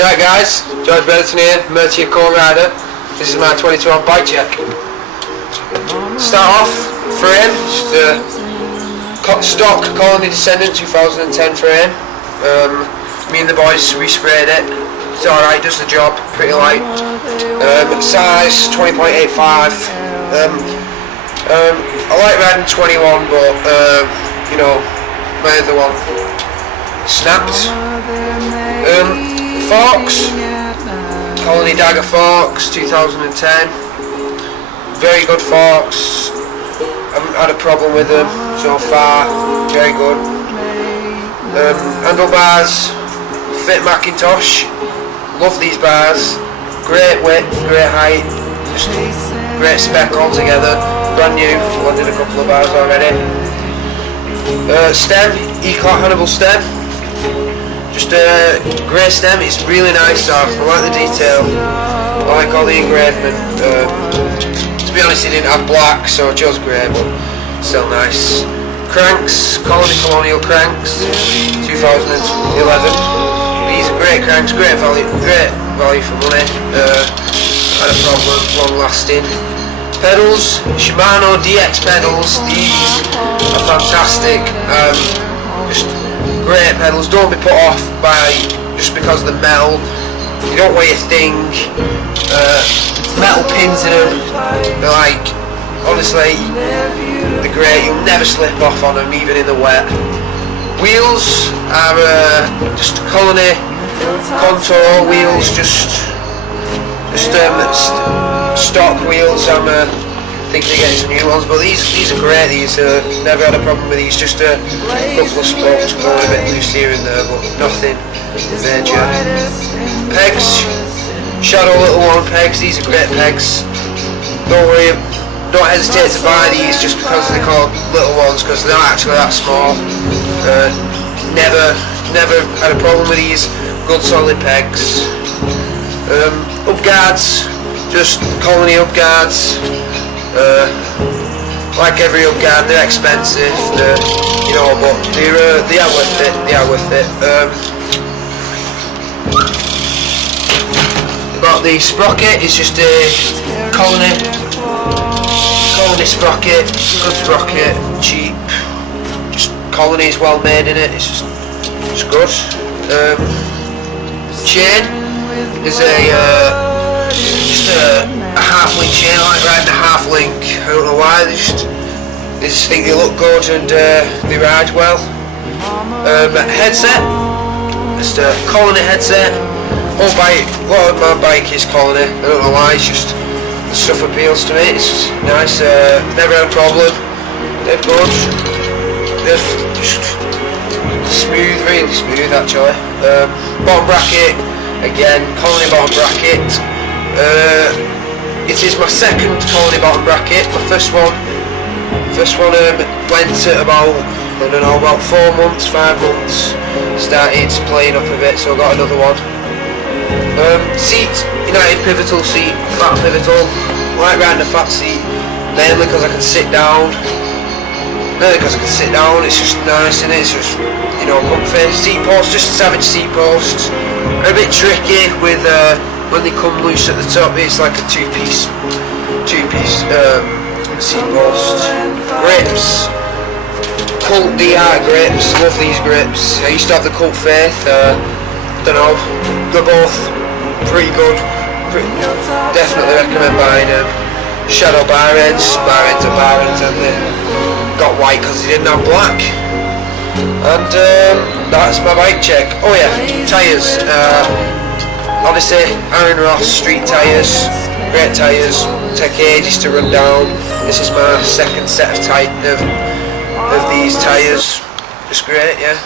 Yeah guys, George Benetton here, Mertier co-rider. This is my 2012 bike check. Start off, frame, just a stock Colony Descendant 2010 frame. Me and the boys resprayed it. It's alright, does the job, pretty light. Size 20.85. I like riding 21, but you know, my other one snapped. Forks, Colony Dagger forks, 2010. Very good forks. Haven't had a problem with them so far. Very good. Handlebars, Fit Macintosh. Love these bars. Great width, great height. Just great spec altogether. Brand new. Landed a couple of bars already. Stem, Eclat Hannibal stem. Just a grey stem, it's really nice. I like the detail, I like all the engraving. To be honest, it didn't have black, so I chose grey, but still nice. Cranks, Colony Colonial cranks, 2011. These are great cranks, great value for money. Had a problem, long lasting. Pedals, Shimano DX pedals. These are fantastic. Just great pedals. Don't be put off by just because of the metal. You don't weigh a thing. Metal pins in them. They're like, honestly, they're great. You'll never slip off on them, even in the wet. Wheels are just Colony Contour wheels, just stock wheels. I'm thinking of getting some new ones, but these are great. These never had a problem with these. Just a couple of spokes going a bit loose here and there, but nothing major. Pegs, Shadow Little One pegs. These are great pegs. Don't hesitate to buy these just because they're called little ones, because they're not actually that small. Never had a problem with these. Good solid pegs. Up guards, just Colony up guards. Like every up guard, they're expensive, you know, but they are worth it. They are worth it. About the sprocket, it's just a Colony sprocket, good sprocket, cheap. Just Colony is well made in it. It's good. Chain is just a half link chain. I like riding a half link. I don't know why. They just think they look good and they ride well. Headset, just a Colony headset. A lot of my bike is Colony. I don't know why. It's just the stuff appeals to me. It's just nice. Never had a problem. They're good. They're just smooth, really smooth actually. Bottom bracket, again Colony bottom bracket. It is my second Colony bottom bracket. My first one went at about, I don't know, about 4 months, 5 months. Started playing up a bit, so I got another one. Seat, United Pivotal seat, fat pivotal. I like riding a fat seat, mainly because I can sit down. It's just nice, and it's just, you know, comfy. Seat posts, just savage seat posts. They're a bit tricky with when they come loose at the top. It's like a two-piece seat post. Grips, Cult DR grips. Love these grips. I used to have the Cult Faith. Don't know. They're both pretty good. Definitely recommend buying them. Shadow bar ends are bar ends, and they got white because they didn't have black. And that's my bike check. Oh yeah, tyres. Obviously Aaron Ross street tyres, great tyres. Take ages to run down. This is my second set of these tyres. Just great, yeah.